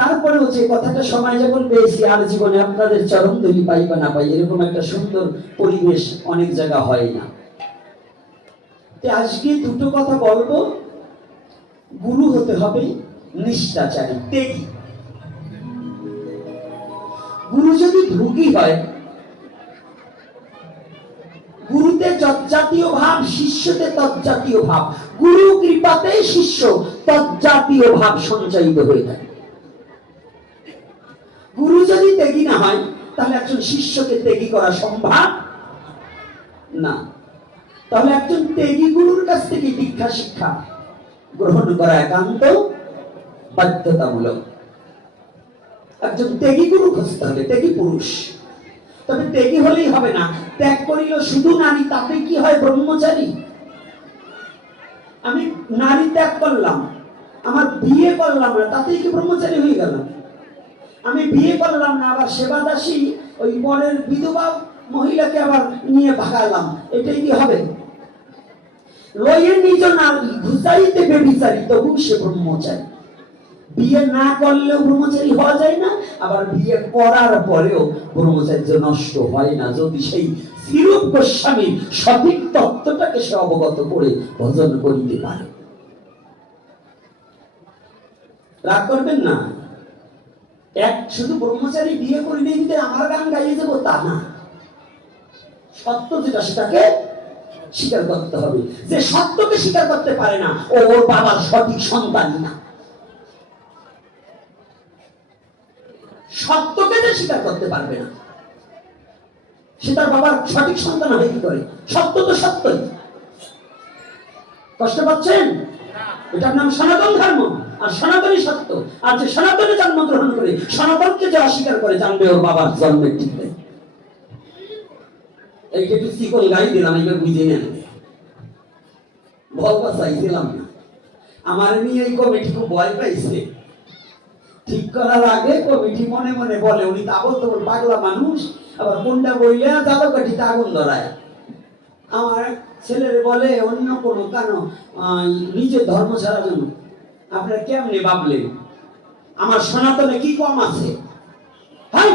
তারপরেও যে কথাটা সময় যখন পেয়েছি, আর জীবনে আপনাদের চরম দলি পাই বা না পাই, এরকম একটা সুন্দর পরিবেশ অনেক জায়গা হয় না। আজকে দুটো কথা বলব। গুরু হতে হবে নিষ্ঠাচারী ত্যাগী গুরু যদি ভুগি হয়, গুরুতে যজ্জাতীয় ভাব, শিষ্যতে তজ্জাতীয় ভাব। গুরু কৃপাতে শিষ্য তজ্জাতীয় ভাব সঞ্চারিত হয়ে থাকে। গুরু যদি ত্যাগী না হয়, তাহলে একজন শিষ্যকে ত্যাগী করা সম্ভব? না। তাহলে একজন ত্যাগী গুরুর কাছ থেকে দীক্ষা, শিক্ষা গ্রহণ করা একান্ত বাধ্যতামূলক। একজন ত্যাগী গুরু খুঁজতে হবে, ত্যাগী পুরুষ। তবে ত্যাগী হলেই হবে না। ত্যাগ করিল শুধু নারী, তাতে কি হয় ব্রহ্মচারী? আমি নারী ত্যাগ করলাম, আমার বিয়ে করলাম না, তাতেই কি ব্রহ্মচারী হয়ে গেলাম? আমি বিয়ে করলাম না, আবার সেবা দাসী, ওই পরের বিধবা মহিলাকে আবার নিয়ে ভাগালাম। এটাই কি হবে? নিজ বেবিচারি তবু সে ব্রহ্মচারী। বিয়ে না করলেও ব্রহ্মচারী হওয়া যায় না, আবার বিয়ে করার পরেও ব্রহ্মচার্য নষ্ট হয় না, যদি সেই গোস্বামীর সঠিক তত্ত্বটাকে সে অবগত করে ভজন করিতে পারে। রাগ করবেন না? এক শুধু ব্রহ্মচারী বিয়ে আমার গান গাইয়ে দেবো, তা না। সত্য যেটা, সেটাকে স্বীকার করতে হবে। যে সত্যকে স্বীকার করতে পারে না, ও ওর বাবার সঠিক না। সত্যকে যে স্বীকার করতে পারবে না, সে তার বাবার সঠিক সন্তান হবে কি করে? সত্য তো সত্যই। কষ্ট পাচ্ছেন? এটার নাম সনাতন ধর্ম। আর সনাতনই সত্য। আর যে সনাতনে জন্মগ্রহণ করে, সনাতনকে যে অস্বীকার করে, জানবে ওর বাবার জন্মের ঠিক নেই। শিকল গাই দিলাম বুঝে নেন। ভলবা চাইছিলাম না। আমার নিয়ে এই কমিটি খুব ভয় পাইছে। ঠিক করার আগে কমিটি মনে মনে বলে, উনি তাবল তবল পাগলা মানুষ, আবার কোনটা বইলে যাদব কাঠিতে আগুন ধরায়। আমার ছেলের বলে, অন্য কোনো কেন? নিজের ধর্ম ছাড়া জন্য আপনারা কেমনে ভাবলেন? আমার সনাতনে কি কম আছে? হ্যাঁ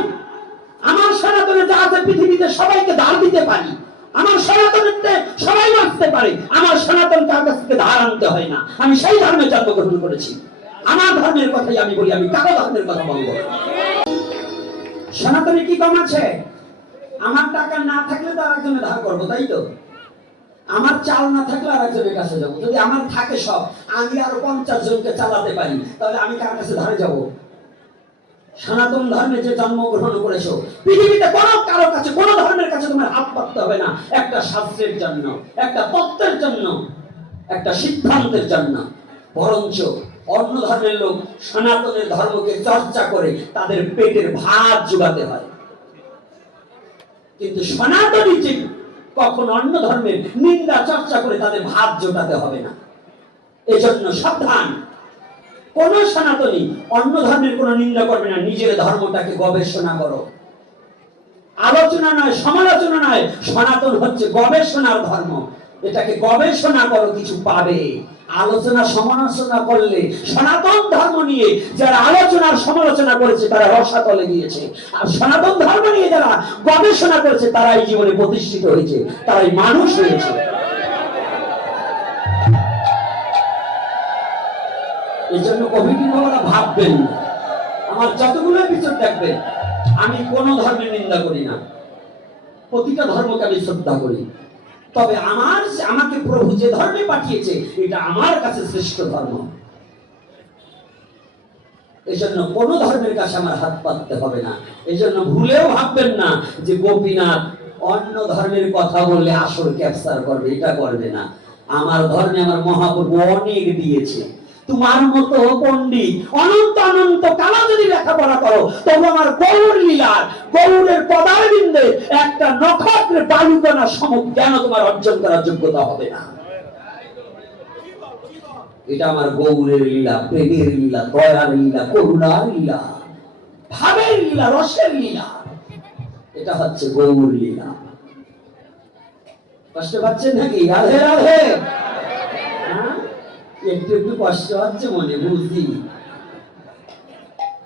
আমার সনাতনে যা আছে পৃথিবীতে সবাইকে ধার দিতে পারি। আমার সনাতনেতে সবাই বাঁচতে পারে। আমার সনাতন কার কাছ থেকে ধার আনতে হয় না। আমি সেই ধর্মে জন্মগ্রহণ করেছি। আমার ধর্মের কথাই আমি বলি, আমি কারও ধর্মের কথা বলব সনাতনে কি কম আছে? আমার টাকা না থাকলে তো আরেকজনে ধার করব, তাই তো? আমার চাল না থাকলে আরেকজনের কাছে যাব। যদি আমার থাকে সব, আমি আরও পঞ্চাশ জনকে চালাতে পারি, তাহলে আমি কার কাছে ধারে যাব? সনাতন ধর্মে যে জন্মগ্রহণ করেছ, পৃথিবীতে কোনো কারও কাছে, কোনো ধর্মের কাছে তোমার হাত পাততে হবে না। একটা শাস্ত্রের জন্য, একটা তত্ত্বের জন্য, একটা সিদ্ধান্তের জন্য। বরঞ্চ অন্য ধর্মের লোক সনাতনের ধর্মকে চর্চা করে তাদের পেটের ভাত জোগাতে হয়। কিন্তু সনাতনী যে কখন অন্য ধর্মের নিন্দা, চর্চা করে তাদের ভাত জোটাতে হবে না। এজন্য সাবধান। কোন সনাতনী অন্য ধর্মের কোন নিন্দা করবে না, নিজের ধর্মটাকে গবেষণা করো। আলোচনা নয়, সমালোচনা নয়, সনাতন হচ্ছে গবেষণার ধর্ম। এটাকে গবেষণা করো, কিছু পাবে। আলোচনা, সমালোচনা করলে সনাতন ধর্ম নিয়ে যারা আলোচনার সমালোচনা করেছে, তারা রসাতলে গিয়েছে। আর সনাতন ধর্ম নিয়ে যারা গবেষণা করেছে, তারাই জীবনে প্রতিষ্ঠিত হয়েছে, তারাই মানুষ হয়েছে। এই জন্য কমিটি ভাববেন আমার যতগুলো এপিসোড দেখবেন, আমি কোন ধর্মের নিন্দা করি না। প্রতিটা ধর্মকে আমি শ্রদ্ধা করি। তবে আমার আমাকে প্রভু যে ধর্মে পাঠিয়েছে, এটা আমার কাছে শ্রেষ্ঠ ধর্ম। এই জন্য কোন ধর্মের কাছে আমার হাত পাততে হবে না। এই জন্য ভুলেও ভাববেন না যে গোপীনাথ অন্য ধর্মের কথা বললে আসর ক্যাপচার করবে, এটা করবে না। আমার ধর্মে আমার মহাপ্রভু অনেক দিয়েছে। তোমার মতো পণ্ডিত অনন্ত অনন্ত কালা যদি লেখাপড়া করো, তবু আমার গৌর লীলার গৌরের পদারবিন্দে একটা নক্ষত্রের বায়ুকণা সম জ্ঞান তোমার অর্জন করার যোগ্যতা হবে না। এটা আমার গৌরের লীলা, প্রেমের লীলা, দয়ার লীলা, করুণার লীলা, ভাবের লীলা, রসের লীলা। এটা হচ্ছে গৌর লীলা। কষ্ট পাচ্ছেন নাকি? রাধে রাধে। হ্যাঁ? একটু একটু কষ্ট হচ্ছে মনে বুঝি